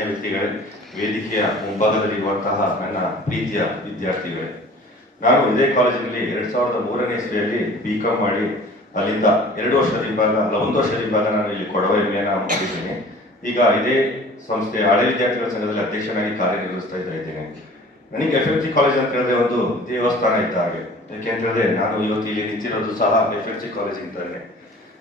ಗಣ್ಯ ವ್ಯಕ್ತಿಗಳೇ ವೇದಿಕೆಯ ಮುಂಭಾಗದಲ್ಲಿರುವಂತಹ ನನ್ನ ಪ್ರೀತಿಯ ವಿದ್ಯಾರ್ಥಿಗಳೇ. ನಾನು ಇದೇ ಕಾಲೇಜಿನಲ್ಲಿ ಎರಡ್ ಸಾವಿರದ ಮೂರನೇ ಇಸ್ವಿಯಲ್ಲಿ ಬಿ ಕಾಮ್ ಮಾಡಿ, ಅಲ್ಲಿಂದ ಎರಡು ವರ್ಷದ ಹಿಂಭಾಗ ಅಲ್ಲ ವರ್ಷದ ಹಿಂಭಾಗ ನಾನು ಇಲ್ಲಿ ಕೊಡವ ಎಮ್ಮೆಯನ್ನು ಮಾಡಿದ್ದೀನಿ. ಈಗ ಇದೇ ಸಂಸ್ಥೆ, ಹಳೆ ವಿದ್ಯಾರ್ಥಿಗಳ ಸಂಘದಲ್ಲಿ ಅಧ್ಯಕ್ಷನಾಗಿ ಕಾರ್ಯನಿರ್ವಹಿಸ್ತಾ ಇದ್ದ ಇದ್ದೇನೆ. ನನಗೆ ಎಫ್ ಎಫ್ ಸಿ ಕಾಲೇಜ್ ಅಂತ ಹೇಳಿದ್ರೆ ಒಂದು ದೇವಸ್ಥಾನ ಇದ್ದ ಹಾಗೆ. ಯಾಕೆಂತ ಹೇಳಿದ್ರೆ, ನಾನು ಇವತ್ತು ಇಲ್ಲಿ ನಿಂತಿರೋದು ಸಹ ಎಫ್ ಎಫ್ ಸಿ ಕಾಲೇಜ್ ಅಂತಾನೆ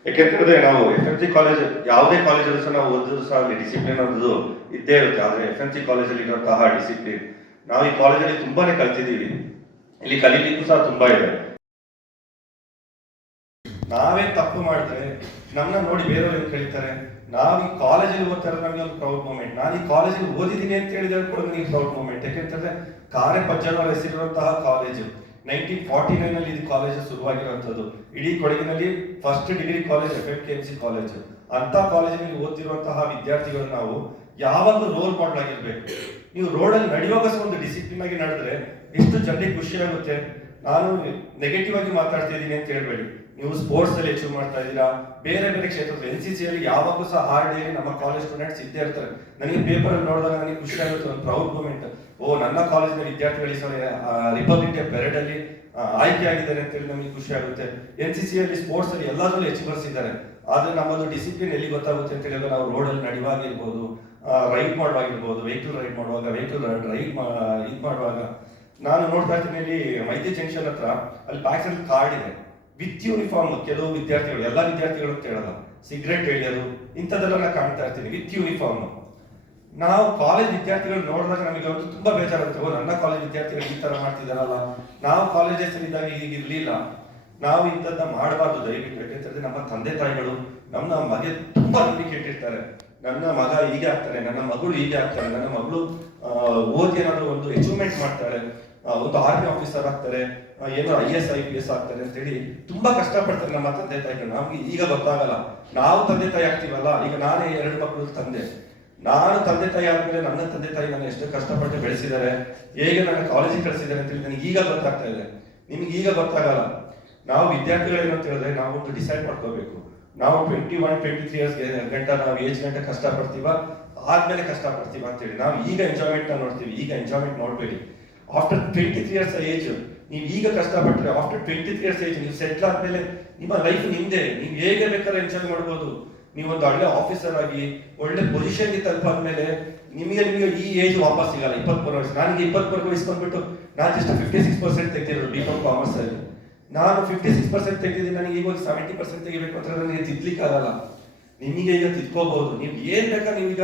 ಯಾಕೆಂತ ಹೇಳಿದ್ರೆ ನಾವು ಎಫ್ ಎಂ ಸಿ ಕಾಲೇಜ್ ಯಾವುದೇ ಕಾಲೇಜಲ್ಲೂ ಸಹ ನಾವು ಓದಿದ್ರು ಸಹ ಅಲ್ಲಿ ಡಿಸಿಪ್ಲಿನ್ ಅನ್ನೋದು ಇದ್ದೇ ಇರುತ್ತೆ. ಆದರೆ ಎಫ್ ಎಂ ಸಿ ಕಾಲೇಜಲ್ಲಿ ಇರುವಂತಹ ಡಿಸಿಪ್ಲಿನ್ ನಾವು ಈ ಕಾಲೇಜಲ್ಲಿ ತುಂಬಾನೇ ಕಲ್ತಿದ್ದೀವಿ. ಇಲ್ಲಿ ಕಲೀಲಿಕ್ಕೂ ಸಹ ತುಂಬಾ ಇದೆ. ನಾವೇ ತಪ್ಪು ಮಾಡಿದ್ರೆ ನಮ್ಮನ್ನ ನೋಡಿ ಬೇರೆಯವ್ರು ಏನ್ ಕೇಳ್ತಾರೆ ನಾವು ಈ ಕಾಲೇಜಲ್ಲಿ ಓದ್ತಾರೆ ನಮಗೆ ಒಂದು ಪ್ರೌಡ್ ಮೂಮೆಂಟ್ ನಾನು ಈ ಕಾಲೇಜಲ್ಲಿ ಓದಿದ್ದೀನಿ ಅಂತ ಹೇಳಿದ್ರೆ ಕೂಡ ನನಗೆ ಪ್ರೌಡ್ ಮೂಮೆಂಟ್ ಯಾಕೆಂತಂದ್ರೆ ಕಾರೆ ಪಜ್ಜನವರ ಹೆಸರಿರುವಂತಹ ಕಾಲೇಜು ನೈನ್ಟೀನ್ ಫಾರ್ಟಿ ನೈನ್ ಅಲ್ಲಿ ಇದು ಕಾಲೇಜ್ ಇಡೀ ಕೊಡಗಿನಲ್ಲಿ first degree college F K M C college ಅಂತ ಕಾಲೇಜಿನಲ್ಲಿ ಓದ್ತಿರುವಂತಹ ವಿದ್ಯಾರ್ಥಿಗಳು ನಾವು ಯಾವಾಗಲೂ ರೋಲ್ ಮಾಡಲ್ ಆಗಿರ್ಬೇಕು. ನೀವು ರೋಡಲ್ಲಿ ನಡೆಯುವಾಗ ಸಹ ಒಂದು ಡಿಸಿಪ್ಲಿನ್ ಆಗಿ ನಡೆದ್ರೆ ಎಷ್ಟು ಜನರಿಗೆ ಖುಷಿ ಆಗುತ್ತೆ. ನಾನು ನೆಗೆಟಿವ್ ಆಗಿ ಮಾತಾಡ್ತಾ ಇದ್ದೀನಿ ಅಂತ ಹೇಳ್ಬೇಡಿ. ನೀವು ಸ್ಪೋರ್ಟ್ಸ್ ಅಲ್ಲಿ ಅಚೀವ್ ಮಾಡ್ತಾ ಇದ್ದೀರಾ? ಬೇರೆ ಬೇರೆ ಕ್ಷೇತ್ರದ ಎನ್ ಸಿ ಸಿ ಅಲ್ಲಿ ಯಾವಾಗೂ ಸಹ ಹಾರ್ಡ್ ನಮ್ಮ ಕಾಲೇಜ್ ಸ್ಟೂಡೆಂಟ್ಸ್ ಇದ್ದೇ ಇರ್ತಾರೆ. ನನಗೆ ಪೇಪರ್ ಅಲ್ಲಿ ನೋಡಿದಾಗ ನನಗೆ ಖುಷಿ ಆಗುತ್ತೆ, ಒಂದು ಪ್ರೌಡ್ ಮೂಮೆಂಟ್ ಓ, ನನ್ನ ಕಾಲೇಜಿನ ವಿದ್ಯಾರ್ಥಿಗಳಿಗೆ ಸಹ ರಿಪಬ್ಲಿಕ್ ಡೇ ಪೆರೇಡ್ ಅಲ್ಲಿ ಆಯ್ಕೆ ಆಗಿದ್ದಾರೆ ಅಂತ ಹೇಳಿ ನಮಗೆ ಖುಷಿ ಆಗುತ್ತೆ. ಎನ್ ಸಿ ಸಿ ಅಲ್ಲಿ ಸ್ಪೋರ್ಟ್ಸ್ ಅಲ್ಲಿ ಎಲ್ಲದರಲ್ಲೂ ಅಚೀವರ್ಸ್ ಇದ್ದಾರೆ. ಆದ್ರೆ ನಮ್ಮದು ಡಿಸಿಪ್ಲಿನ್ ಎಲ್ಲಿ ಗೊತ್ತಾಗುತ್ತೆ ಅಂತ ಹೇಳಿದ್ರೆ ನಾವು ರೋಡ್ ಅಲ್ಲಿ ನಡೆಯುವಾಗಿರ್ಬೋದು ರೈಡ್ ಮಾಡುವಾಗಿರ್ಬೋದು ವೆಹಿಕಲ್ ರೈಡ್ ಮಾಡುವಾಗ ವೆಹಿಕಲ್ ರೈಡ್ ಇದು ಮಾಡುವಾಗ. ನಾನು ನೋಡ್ತಾ ಇರ್ತೀನಿ ಇಲ್ಲಿ ಮೈತಿ ಜಂಕ್ಷನ್ ಹತ್ರ, ಅಲ್ಲಿ ಬ್ಯಾಕ್ ಸೈಡ್ ಕಾರ್ಡ್ ಇದೆ ವಿತ್ ಯೂನಿಫಾರ್ಮ್ ಕೆಲವು ವಿದ್ಯಾರ್ಥಿಗಳು, ಎಲ್ಲ ವಿದ್ಯಾರ್ಥಿಗಳು ಅಂತ ಹೇಳಲ್ಲ. ಸಿಗರೆಟ್ ಎಳೆಯೋದು ಇಂಥದ್ದೆಲ್ಲ ಕಾಣ್ತಾ ಇರ್ತೀನಿ, ವಿತ್ ಯೂನಿಫಾರ್ಮ್. ನಾವು ಕಾಲೇಜ್ ವಿದ್ಯಾರ್ಥಿಗಳು ನೋಡಿದಾಗ ನಮಗೆ ಒಂದು ತುಂಬಾ ಬೇಜಾರಾಗುತ್ತೆ, ಓ, ನನ್ನ ಕಾಲೇಜ್ ವಿದ್ಯಾರ್ಥಿಗಳು ಈ ತರ ಮಾಡ್ತಿದಾರಲ್ಲ. ನಾವು ಕಾಲೇಜಸ್ ಇದ್ದಾಗ ಈಗ ಇರ್ಲಿಲ್ಲ. ನಾವು ಇಂಥದ್ದ ಮಾಡಬಾರ್ದು, ದಯವಿಟ್ಟು. ಯಾಕೆಂತಂದ್ರೆ ನಮ್ಮ ತಂದೆ ತಾಯಿಗಳು ನಮ್ಮ ಮಗೆ ತುಂಬಾ ನಂಬಿಕೆ ಇಟ್ಟಿರ್ತಾರೆ. ನನ್ನ ಮಗ ಹೀಗೆ ಆಗ್ತಾನೆ, ನನ್ನ ಮಗಳು ಹೀಗೆ ಆಗ್ತಾನೆ, ನನ್ನ ಮಗಳು ಓದಿ ಏನಾದ್ರು ಒಂದು ಅಚೀವ್ಮೆಂಟ್ ಮಾಡ್ತಾಳೆ. ಒಂದು ಆರ್ಮಿ ಆಫೀಸರ್ ಆಗ್ತಾರೆ ಏನೋ I S I P S ಆಗ್ತಾರೆ ಅಂತ ಹೇಳಿ ತುಂಬಾ ಕಷ್ಟಪಡ್ತಾರೆ ನಮ್ಮ ತಂದೆ ತಾಯಿಗಳು. ನಮ್ಗೆ ಈಗ ಗೊತ್ತಾಗಲ್ಲ. ನಾವು ತಂದೆ ತಾಯಿ ಆಗ್ತೀವಲ್ಲ, ಈಗ ನಾನೇ ಎರಡು ಮಕ್ಕಳು ತಂದೆ. ನಾನು ತಂದೆ ತಾಯಿ ಆದ್ಮೇಲೆ ನನ್ನ ತಂದೆ ತಾಯಿ ನಾನು ಎಷ್ಟು ಕಷ್ಟಪಟ್ಟು ಬೆಳೆಸಿದ್ದಾರೆ, ಹೇಗೆ ನನ್ನ ಕಾಲೇಜಿಗೆ ಕಳಿಸಿದ್ದಾರೆ ಅಂತ ಹೇಳಿ ನನಗೆ ಈಗ ಗೊತ್ತಾಗ್ತಾ ಇದೆ. ನಿಮ್ಗೆ ಈಗ ಗೊತ್ತಾಗಲ್ಲ. ನಾವು ವಿದ್ಯಾರ್ಥಿಗಳು ಅಂತ ಹೇಳಿದ್ರೆ ನಾವು ಒಂದು ಡಿಸೈಡ್ ಮಾಡ್ಕೋಬೇಕು. ನಾವು twenty one twenty three years ಗಂಟ ನಾವು ಏಜ್ ಗಂಟೆ ಕಷ್ಟ ಪಡ್ತೀವ ಆದ್ಮೇಲೆ ಕಷ್ಟ ಪಡ್ತೀವ ಅಂತೇಳಿ. ನಾವು ಈಗ ಎಂಜಾಯ್ಮೆಂಟ್ ನೋಡ್ತೀವಿ. ಈಗ enjoyment ನೋಡ್ಬೇಡಿ. After twenty three years age ನೀವು ಈಗ ಕಷ್ಟಪಟ್ಟರೆ after twenty three years age ನೀವು ಸೆಟ್ಲ್ ಆದ್ಮೇಲೆ ನಿಮ್ಮ ಲೈಫ್ ನಿಮ್ದೆ ನೀವು ಹೇಗೆ ಬೇಕಾದ್ರೆ ಎಂಜಾಯ್ ಮಾಡ್ಬೋದು. ನೀವು ಒಂದು ಒಳ್ಳೆ ಆಫೀಸರ್ ಆಗಿ, ಒಳ್ಳೆ ಪೊಸಿಷನ್ಗೆ ತಲುಪಾದ್ಮೇಲೆ ನಿಮಗೆ ನಿಮಗೆ ಈ ಏಜ್ ವಾಪಸ್ ಸಿಗಲ್ಲ. ಇಪ್ಪತ್ಮೂರು ವರ್ಷ. ನನಗೆ ಇಪ್ಪತ್ಮೂರು ವಯಸ್ಸು ಬಂದ್ಬಿಟ್ಟು ನಾನು ಜಸ್ಟ್ ಫಿಫ್ಟಿ ಸಿಕ್ಸ್ ಪರ್ಸೆಂಟ್ ತೆಗ್ದಿರೋದು ಬಿ ಕಾಮ್ ಕಾಮರ್ಸ್ ಅಲ್ಲಿ. ನಾನು ಫಿಫ್ಟಿ ಸಿಕ್ಸ್ ಪರ್ಸೆಂಟ್ ತೆಗೆದಿದ್ದೀನಿ, ನನಗೆ ಈಗ ಸೆವೆಂಟಿ ಪರ್ಸೆಂಟ್ ತೆಗಿಬೇಕು ಅಂತ ನನಗೆ ತಿದ್ಲಿಕ್ಕೆ ಆಗಲ್ಲ. ನಿಮಗೆ ಈಗ ತಿದ್ಕೋಬಹುದು ನೀವು ಏನ್ ಬೇಕಾ ನೀವೀಗ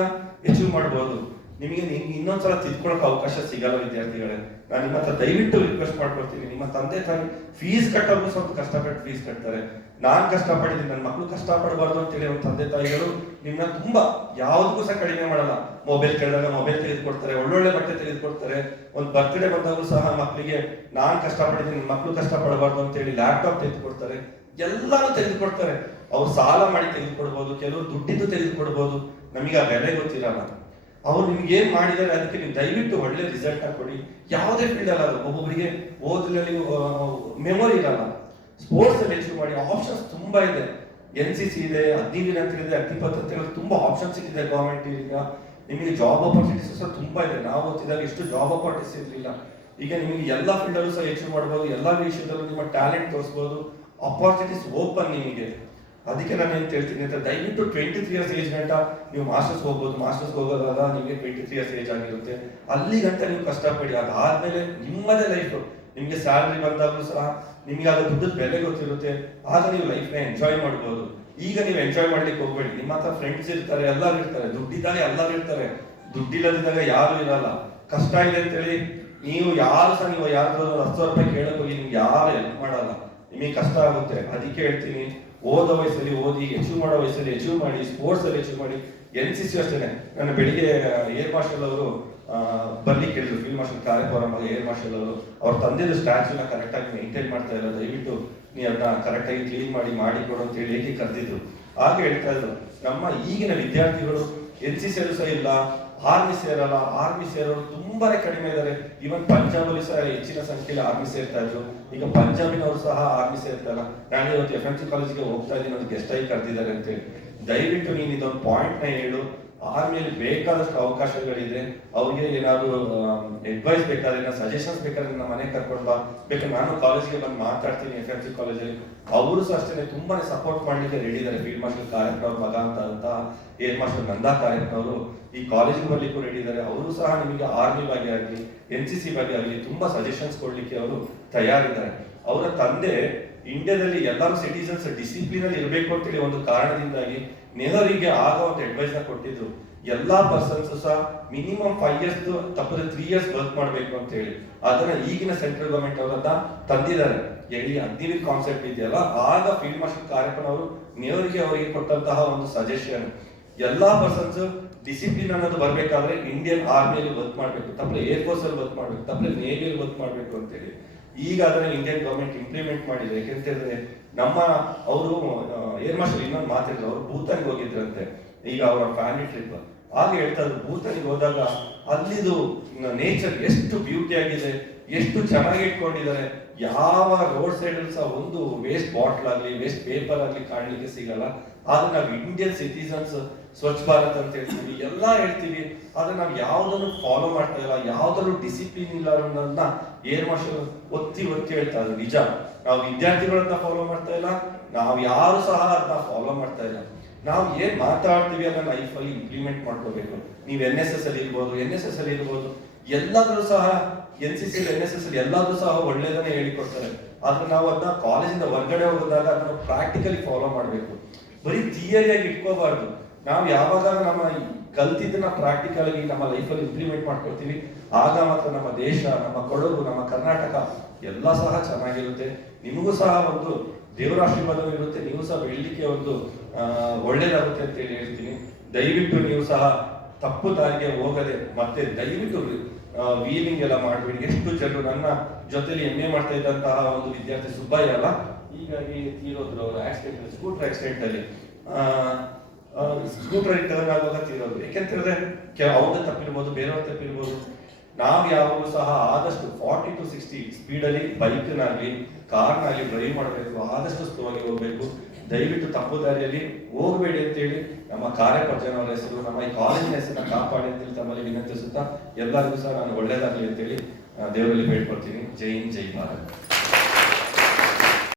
ಅಚೀವ್ ಮಾಡ್ಬೋದು. ನಿಮಗೆ ಇನ್ನೊಂದ್ಸಲ ತಿದ್ಕೊಳಕ್ ಅವಕಾಶ ಸಿಗಲ್ಲ ವಿದ್ಯಾರ್ಥಿಗಳೇ. ನಾನು ನಿಮ್ಮ ಹತ್ರ ದಯವಿಟ್ಟು ರಿಕ್ವೆಸ್ಟ್ ಮಾಡ್ಕೊಡ್ತೀನಿ. ನಿಮ್ಮ ತಂದೆ ತಾಯಿ ಫೀಸ್ ಕಟ್ಟೋದು ಸ್ವಲ್ಪ ಕಷ್ಟಪಟ್ಟು ಫೀಸ್ ಕಟ್ತಾರೆ. ನಾನ್ ಕಷ್ಟಪಟ್ಟಿದ್ದೀನಿ. ನನ್ನ ಮಕ್ಕಳು ಕಷ್ಟಪಡಬಾರ್ದು ಅಂತೇಳಿ ಒಂದು ತಂದೆ ತಾಯಿಗಳು ನಿಮ್ಮನ್ನ ತುಂಬಾ ಯಾವುದಕ್ಕೂ ಸಹ ಕಡಿಮೆ ಮಾಡಲ್ಲ. ಮೊಬೈಲ್ ಕೇಳಿದಾಗ ಮೊಬೈಲ್ ತೆಗೆದುಕೊಡ್ತಾರೆ. ಒಳ್ಳೊಳ್ಳೆ ಬಟ್ಟೆ ತೆಗೆದುಕೊಡ್ತಾರೆ. ಒಂದು ಬರ್ತ್ಡೇ ಬಂದಾಗ ಸಹ ಮಕ್ಕಳಿಗೆ ನಾನ್ ಕಷ್ಟಪಟ್ಟಿದ್ದೀನಿ ನನ್ನ ಮಕ್ಕಳು ಕಷ್ಟಪಡಬಾರ್ದು ಅಂತೇಳಿ ಲ್ಯಾಪ್ಟಾಪ್ ತೆಗೆದುಕೊಡ್ತಾರೆ. ಎಲ್ಲಾನು ತೆಗೆದುಕೊಡ್ತಾರೆ. ಅವ್ರು ಸಾಲ ಮಾಡಿ ತೆಗೆದುಕೊಡ್ಬೋದು. ಕೆಲವರು ದುಡ್ಡಿದ್ದು ತೆಗೆದುಕೊಡ್ಬೋದು. ನಮಗೆ ಆ ಬೆಲೆ ಗೊತ್ತಿರಲ್ಲ. ಅವ್ರು ನಿಮ್ಗೆ ಏನ್ ಮಾಡಿದ್ದಾರೆ ಅದಕ್ಕೆ ನೀವು ದಯವಿಟ್ಟು ಒಳ್ಳೆ ರಿಸಲ್ಟ್ ಹಾಕೊಡಿ ಯಾವುದೇ ಫೀಲ್ಡ್ ಅಲ್ಲ ಒಬ್ಬೊಬ್ಬರಿಗೆ ಓದಿನಲ್ಲಿ ಮೆಮೊರಿ ಇರಲ್ಲ. ಸ್ಪೋರ್ಟ್ಸ್ ಅಲ್ಲಿ ಅಚೀವ್ ಮಾಡಿ ಆಪ್ಷನ್ಸ್ ತುಂಬಾ ಇದೆ. ಎನ್ ಸಿ ಸಿ ಇದೆ, ಹದಿನೈದು ಅಂತ ಹೇಳಿದ್ರೆ ಅಂತ ತುಂಬಾ ಆಪ್ಷನ್ಸ್ ಸಿಕ್ಕಿದೆ ಗವರ್ಮೆಂಟ್ ಈಗ. ನಿಮಗೆ ಜಾಬ್ ಆಪರ್ಚುನಿಟೀಸ್ ಸಹ ತುಂಬಾ ಇದೆ. ನಾವು ಓದ್ತಿದಾಗ ಎಷ್ಟು ಜಾಬ್ ಆಪರ್ಚುನಿಟೀಸ್ ಇರಲಿಲ್ಲ. ಈಗ ನಿಮಗೆ ಎಲ್ಲ ಫೀಲ್ಡ್ ಅಲ್ಲೂ ಸಹ ಹೆಚ್ಚು ಮಾಡಬಹುದು ಎಲ್ಲ ವಿಷಯದಲ್ಲೂ ನಿಮ್ಮ ಟ್ಯಾಲೆಂಟ್ ತೋರಿಸಬಹುದು ಅಪರ್ಚುನಿಟೀಸ್ ಓಪನ್ ನಿಮಗೆ. ಅದಕ್ಕೆ ನಾನು ಏನ್ ಹೇಳ್ತೀನಿ ಅಂತ ದಯವಿಟ್ಟು ಟ್ವೆಂಟಿ ತ್ರೀ ಇಯರ್ಸ್ ಏಜ್ ಗಂಟ ನೀವು ಮಾಸ್ಟರ್ಸ್ ಹೋಗ್ಬೋದು. ಮಾಸ್ಟರ್ಸ್ ಹೋಗೋದಾಗ ನಿಮಗೆ ಟ್ವೆಂಟಿ ತ್ರೀ ಇಯರ್ಸ್ ಏಜ್ ಆಗಿರುತ್ತೆ. ಅಲ್ಲಿ ಗಂಟ ನೀವು ಕಷ್ಟಪಡಿ, ಅದಾದ್ಮೇಲೆ ನಿಮ್ಮದೇ ಲೈಫ್ ನಿಮ್ಗೆ ಸ್ಯಾಲ್ರಿ ಬಂದಾಗಲೂ ಸಹ ನಿಮ್ಗೆ ಅದು ದುಡ್ಡು ಬೆಲೆ ಗೊತ್ತಿರುತ್ತೆ. ಆಗ ನೀವು ಲೈಫ್ನ ಎಂಜಾಯ್ ಮಾಡ್ಬೋದು. ಈಗ ನೀವು ಎಂಜಾಯ್ ಮಾಡ್ಲಿಕ್ಕೆ ಹೋಗ್ಬೇಡಿ. ನಿಮ್ಮ ಹತ್ರ ಫ್ರೆಂಡ್ಸ್ ಇರ್ತಾರೆ, ಎಲ್ಲರೂ ಇರ್ತಾರೆ. ದುಡ್ಡಿದ್ದಾಗ ಎಲ್ಲರೂ ಇರ್ತಾರೆ. ದುಡ್ಡಿಲ್ಲದಿದ್ದಾಗ ಯಾರು ಇರಲ್ಲ. ಕಷ್ಟ ಇದೆ ಅಂತೇಳಿ ನೀವು ಯಾರು ಸಹ ನೀವು ಯಾರಾದ್ರೂ ಹತ್ತು ಸಾವಿರ ರೂಪಾಯಿ ಕೇಳಕ್ ಹೋಗಿ ನಿಮ್ಗೆ ಯಾರು ಹೆಲ್ಪ್ ಮಾಡಲ್ಲ. ನಿಮಗೆ ಕಷ್ಟ ಆಗುತ್ತೆ. ಅದಕ್ಕೆ ಹೇಳ್ತೀನಿ ಓದೋ ವಯಸ್ಸಲ್ಲಿ ಓದಿ ಅಚೀವ್ ಮಾಡೋ ವಯಸ್ಸಲ್ಲಿ ಅಚೀವ್ ಮಾಡಿ ಸ್ಪೋರ್ಟ್ಸ್ ಅಲ್ಲಿ ಅಚೀವ್ ಮಾಡಿ, ಎನ್ ಸಿ ಸಿ ಅಷ್ಟೇ. ನನ್ನ ಬೆಳಿಗ್ಗೆ ಏರ್ ಮಾರ್ಷಲ್ ಅವರು ಬರ್ಲಿಕ್ಕೆ ಕೇಳಿದ್ರು. ಫೀಲ್ಡ್ ಮಾರ್ಷಲ್ ಕಾರ್ಯಕ್ರಮ ಏರ್ ಮಾರ್ಷಲ್ ಅವರು. ಅವ್ರ ತಂದೆದು ಸ್ಟ್ಯಾಚ್ಯೂನ ಕರೆಕ್ಟ್ ಆಗಿ ಮೇಂಟೈನ್ ಮಾಡ್ತಾ ಇಲ್ಲ ದಯವಿಟ್ಟು ನೀವು ಅದನ್ನ ಕರೆಕ್ಟ್ ಆಗಿ ಕ್ಲೀನ್ ಮಾಡಿ ಮಾಡಿ ಕೊಡು ಅಂತ ಹೇಳಿ ಕರೆದಿದ್ರು. ಹಾಗೆ ಹೇಳ್ತಾ ಇದ್ರು ನಮ್ಮ ಈಗಿನ ವಿದ್ಯಾರ್ಥಿಗಳು ಎನ್ ಸಿ ಸೇರು ಸಹ ಇಲ್ಲ ಆರ್ಮಿ ಸೇರಲ್ಲ ಆರ್ಮಿ ಸೇರೋರು ತುಂಬಾನೇ ಕಡಿಮೆ ಇದ್ದಾರೆ. ಇವನ್ ಪಂಜಾಬ್ ಅಲ್ಲಿ ಸಹ ಹೆಚ್ಚಿನ ಸಂಖ್ಯೆಯಲ್ಲಿ ಆರ್ಮಿ ಸೇರ್ತಾ ಇದ್ರು. ಈಗ ಪಂಜಾಬಿನವರು ಸಹ ಆರ್ಮಿ ಸೇರ್ತಾ ನಾನು ಇವತ್ತು ಎಫ್ ಎನ್ ಸಿ ಕಾಲೇಜ್ಗೆ ಹೋಗ್ತಾ ಇದ್ದೀನಿ ಒಂದು ಗೆಸ್ಟ್ ಆಗಿ ಕರೆದಿದ್ದಾರೆ ಅಂತ ಹೇಳಿ ದಯವಿಟ್ಟು ನೀನು ಇದೊಂದು ಪಾಯಿಂಟ್ನ ಹೇಳು. ಆರ್ಮಿಯಲ್ಲಿ ಬೇಕಾದಷ್ಟು ಅವಕಾಶಗಳಿದೆ ಅವ್ರಿಗೆ ಏನಾದ್ರು ಅಡ್ವೈಸ್ ಬೇಕಾದ್ರೆ ಸಜೆಷನ್ಸ್ ಬೇಕಾದ್ರೆ ನಮ್ಮ ಮನೆಗೆ ಕರ್ಕೊಂಡು ಬಾ. ಬೇಕಾದ್ರೆ ನಾನು ಕಾಲೇಜ್ಗೆ ಬಂದು ಮಾತಾಡ್ತೀನಿ ಎಫ್ ಎಂ ಸಿ ಕಾಲೇಜಲ್ಲಿ ಅವರು ಸಹ ಅಷ್ಟೇ ತುಂಬಾನೇ ಸಪೋರ್ಟ್ ಮಾಡ್ಲಿಕ್ಕೆ ರೆಡಿ ಇದ್ದಾರೆ ಫೀಲ್ಡ್ ಮಾಸ್ಟರ್ ಕಾರ್ಯಕ್ರಮ ಮಗ ಅಂತ ಅಂತ ಏರ್ ಮಾಸ್ಟರ್ ನಂದಾ ಕಾರ್ಯಕ್ರಮರು ಈ ಕಾಲೇಜಿಗೆ ಬರ್ಲಿಕ್ಕೂ ರೆಡಿ ಇದ್ದಾರೆ ಅವರು ಸಹ ನಿಮಗೆ ಆರ್ಮಿ ಬಗ್ಗೆ ಆಗಲಿ ಎನ್ ಸಿ ಸಿ ಬಗ್ಗೆ ಆಗಲಿ ತುಂಬಾ ಸಜೆಷನ್ಸ್ ಕೊಡ್ಲಿಕ್ಕೆ ಅವರು ತಯಾರಿದ್ದಾರೆ. ಅವರ ತಂದೆ ಇಂಡಿಯಾದಲ್ಲಿ ಎಲ್ಲರೂ ಸಿಟಿಸನ್ಸ್ ಡಿಸಿಪ್ಲಿನ್ ಅಲ್ಲಿ ಇರಬೇಕು ಅಂತೇಳಿ ಒಂದು ಕಾರಣದಿಂದಾಗಿ ನೆಹರಿಗೆ ಆಗ ಒಂದು ಅಡ್ವೈಸ್ನ ಕೊಟ್ಟಿದ್ರು. ಎಲ್ಲಾ ಪರ್ಸನ್ಸ್ ಸಹ ಮಿನಿಮಮ್ ಫೈವ್ ಇಯರ್ಸ್ ತಪ್ಪದೆ ತ್ರೀ ಇಯರ್ಸ್ ವರ್ಕ್ ಮಾಡಬೇಕು ಅಂತ ಹೇಳಿ. ಅದನ್ನ ಈಗಿನ ಸೆಂಟ್ರಲ್ ಗವರ್ಮೆಂಟ್ ಅವರನ್ನ ತಂದಿದ್ದಾರೆ. ಎಲ್ಲಿ ಅಗ್ನಿವೀರ್ ಕಾನ್ಸೆಪ್ಟ್ ಇದೆಯಲ್ಲ? ಆಗ ಫೀಲ್ಡ್ ಮಾರ್ಷಲ್ ಕಾರ್ಯಕ್ರಮ ಅವರು ನೆಹರಿಗೆ ಅವರಿಗೆ ಕೊಟ್ಟಂತಹ ಒಂದು ಸಜೆಷನ್ ಎಲ್ಲಾ ಪರ್ಸನ್ಸ್ ಡಿಸಿಪ್ಲಿನ್ ಅನ್ನೋದು ಬರ್ಬೇಕಾದ್ರೆ ಇಂಡಿಯನ್ ಆರ್ಮಿಯಲ್ಲಿ ವರ್ಕ್ ಮಾಡ್ಬೇಕು. ತಪ್ಪಲೆ ಏರ್ ಫೋರ್ಸ್ ಅಲ್ಲಿ ವರ್ಕ್ ಮಾಡ್ಬೇಕು. ತಪ್ಪಲೆ ನೇವಿಯಲ್ಲಿ ವರ್ಕ್ ಮಾಡ್ಬೇಕು ಅಂತೇಳಿ ಈಗ ಅದನ್ನ ಇಂಡಿಯನ್ ಗವರ್ಮೆಂಟ್ ಇಂಪ್ಲಿಮೆಂಟ್ ಮಾಡಿದೆ ಯಾಕೆಂತೇಳಿದ್ರೆ ನಮ್ಮ ಅವರು ಏರ್ ಮಾರ್ಷಲ್ ಇನ್ನೊಂದು ಮಾತಿದ್ರು ಅವರು ಭೂತಾನಿಗೆ ಹೋಗಿದ್ರಂತೆ. ಈಗ ಅವರ ಫ್ಯಾಮಿಲಿ ಟ್ರಿಪ್ ಆಗ ಹೇಳ್ತಾ ಇದ್ರು, ಭೂತಾನಿಗೆ ಹೋದಾಗ ಅಲ್ಲಿದು ನೇಚರ್ ಎಷ್ಟು ಬ್ಯೂಟಿ ಆಗಿದೆ. ಎಷ್ಟು ಚೆನ್ನಾಗಿ ಇಟ್ಕೊಂಡಿದ್ದಾರೆ. ಯಾವ ರೋಡ್ ಸೈಡ್ ಸಹ ಒಂದು ವೇಸ್ಟ್ ಬಾಟ್ಲ್ ಆಗ್ಲಿ ವೇಸ್ಟ್ ಪೇಪರ್ ಆಗ್ಲಿ ಕಾಣಲಿಕ್ಕೆ ಸಿಗಲ್ಲ. ಆದ್ರೆ ನಾವು ಇಂಡಿಯನ್ ಸಿಟಿಸನ್ಸ್ ಸ್ವಚ್ಛ ಭಾರತ್ ಅಂತ ಹೇಳ್ತೀವಿ, ಎಲ್ಲ ಹೇಳ್ತೀವಿ. ಆದ್ರೆ ನಾವು ಯಾವ್ದನ್ನು ಫಾಲೋ ಮಾಡ್ತಾ ಇಲ್ಲ, ಯಾವ್ದನ್ನು ಡಿಸಿಪ್ಲಿನ್ ಇಲ್ಲ ಅನ್ನೋದನ್ನ ಏರ್ ಮಾರ್ಷಲ್ ಒತ್ತಿ ಒತ್ತಿ ಹೇಳ್ತಾ ಇದ್ರು ನಿಜ. ನಾವು ವಿದ್ಯಾರ್ಥಿಗಳನ್ನ ಫಾಲೋ ಮಾಡ್ತಾ ಇಲ್ಲ, ನಾವು ಯಾರು ಸಹ ಅದನ್ನ ಫಾಲೋ ಮಾಡ್ತಾ ಇಲ್ಲ. ನಾವು ಏನ್ ಮಾತಾಡ್ತೀವಿ ಅದನ್ನ ಲೈಫ್ ಅಲ್ಲಿ ಇಂಪ್ಲಿಮೆಂಟ್ ಮಾಡ್ಕೋಬೇಕು. ನೀವು ಎನ್ ಎಸ್ ಎಸ್ ಅಲ್ಲಿ ಇರ್ಬೋದು ಎನ್ ಎಸ್ ಎಸ್ ಅಲ್ಲಿ ಇರ್ಬೋದು. ಎಲ್ಲಾದ್ರೂ ಸಹ N C C N S S ಎಲ್ಲಾದ್ರೂ ಸಹ ಒಳ್ಳೇದನ್ನೇ ಹೇಳಿಕೊಡ್ತಾರೆ. ಆದ್ರೆ ನಾವು ಅದನ್ನ ಕಾಲೇಜಿಂದ ಹೊರಗಡೆ ಹೋದಾಗ ಅದನ್ನ ಪ್ರಾಕ್ಟಿಕಲಿ ಫಾಲೋ ಮಾಡಬೇಕು. ಬರೀ ಥಿಯರಿಯಾಗಿ ಇಟ್ಕೋಬಾರ್ದು. ನಾವು ಯಾವಾಗ ನಮ್ಮ ಕಲ್ತಿದ್ದನ್ನ ಪ್ರಾಕ್ಟಿಕಲ್ ಆಗಿ ನಮ್ಮ ಲೈಫಲ್ಲಿ ಇಂಪ್ಲಿಮೆಂಟ್ ಮಾಡ್ಕೊಳ್ತೀವಿ, ಆಗ ಮಾತ್ರ ನಮ್ಮ ದೇಶ, ನಮ್ಮ ಕೊಡಗು, ನಮ್ಮ ಕರ್ನಾಟಕ ಎಲ್ಲ ಸಹ ಚೆನ್ನಾಗಿರುತ್ತೆ. ನಿಮಗೂ ಸಹ ಒಂದು ದೇವರ ಆಶೀರ್ವಾದವೂ ಇರುತ್ತೆ. ನೀವು ಸಹ ಬೆಳಿಲಿಕ್ಕೆ ಒಂದು ಒಳ್ಳೇದಾಗುತ್ತೆ ಅಂತ ಹೇಳಿ ಹೇಳ್ತೀನಿ. ದಯವಿಟ್ಟು ನೀವು ಸಹ ತಪ್ಪು ದಾರಿಗೆ ಹೋಗದೆ ಮತ್ತೆ ದಯವಿಟ್ಟು ವೀಲಿಂಗ್ ಎಲ್ಲ ಮಾಡಬೇಡಿ. ಎಷ್ಟು ಜನರು ನನ್ನ ಜೊತೆಲಿ ಎಂ ಎ ಮಾಡ್ತಾ ಇದ್ದಂತಹ ಒಂದು ವಿದ್ಯಾರ್ಥಿ ಸುಬ್ಬಯ್ಯ ಅಲ್ಲ, ಹೀಗಾಗಿ ತೀರೋದ್ರು ಅವರು ಆಕ್ಸಿಡೆಂಟ್ ಸ್ಕೂಟರ್ ಆಕ್ಸಿಡೆಂಟ್ ಅಲ್ಲಿ. ಸ್ಕೂಟರ್ ಆಗುವಾಗ ತೀರೋದು ಯಾಕೆಂತ ಹೇಳಿದ್ರೆ ಅವ್ರದ್ದು ತಪ್ಪಿರ್ಬೋದು, ಬೇರೆಯವ್ರ ತಪ್ಪಿರ್ಬೋದು. ನಾವು ಯಾವಾಗಲೂ ಸಹ ಆದಷ್ಟು ಫಾರ್ಟಿ ಟು ಸಿಕ್ಸ್ಟಿ ಸ್ಪೀಡಲ್ಲಿ ಬೈಕ್ನಾಗಲಿ ಕಾರ್ನಾಗಲಿ ಡ್ರೈವ್ ಮಾಡಬೇಕು. ಆದಷ್ಟು ಸ್ಲೋ ಆಗಿ ಹೋಗ್ಬೇಕು. ದಯವಿಟ್ಟು ತಪ್ಪು ದಾರಿಯಲ್ಲಿ ಹೋಗಬೇಡಿ ಅಂತೇಳಿ ನಮ್ಮ ಕಾರ್ಯಕರ್ತನವರ ಹೆಸರು, ನಮ್ಮ ಈ ಕಾಲೇಜಿನ ಹೆಸರನ್ನ ಕಾಪಾಡಿ ಅಂತೇಳಿ ತಮ್ಮಲ್ಲಿ ವಿನಂತಿಸುತ್ತಾ ಎಲ್ಲರಿಗೂ ಸಹ ನಾನು ಒಳ್ಳೇದಾಗಲಿ ಅಂತೇಳಿ ಹೇಳಿ ದೇವರಲ್ಲಿ ಬೇಡ್ಕೊಳ್ತೀನಿ. ಜೈ ಹಿಂದ್, ಜೈ ಭಾರತ್.